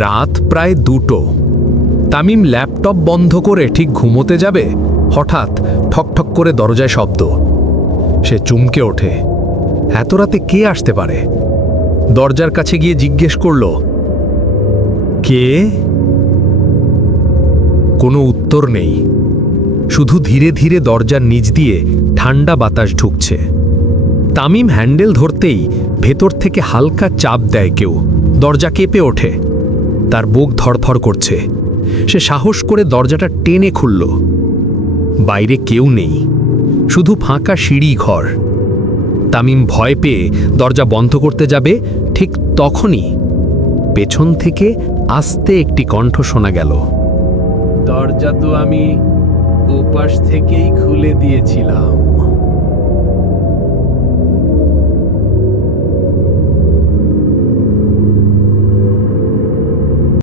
রাত প্রায় 2টো। তামিম ল্যাপটপ বন্ধ করে ঠিক ঘুমোতে যাবে, হঠাৎ ঠকঠক করে দরজায় শব্দ। সে চমকে ওঠে। এত রাতে কে আসতে পারে? দরজার কাছে গিয়ে জিজ্ঞেস করল, কে? কোনো উত্তর নেই, শুধু ধীরে ধীরে দরজার নিচ দিয়ে ঠান্ডা বাতাস ঢুকছে। তামিম হ্যান্ডেল ধরতেই ভেতর থেকে হালকা চাপ দেয় কেউ। দরজা কেঁপে ওঠে, তার বুক ধড়ফড় করছে। সে সাহস করে দরজাটা টেনে খুলল। বাইরে কেউ নেই, শুধু ফাঁকা সিঁড়ি ঘর। তামিম ভয় পেয়ে দরজা বন্ধ করতে যাবে, ঠিক তখনই পেছন থেকে আস্তে একটি কণ্ঠ শোনা গেল, দরজা তো আমি ওপাশ থেকেই খুলে দিয়েছিলাম।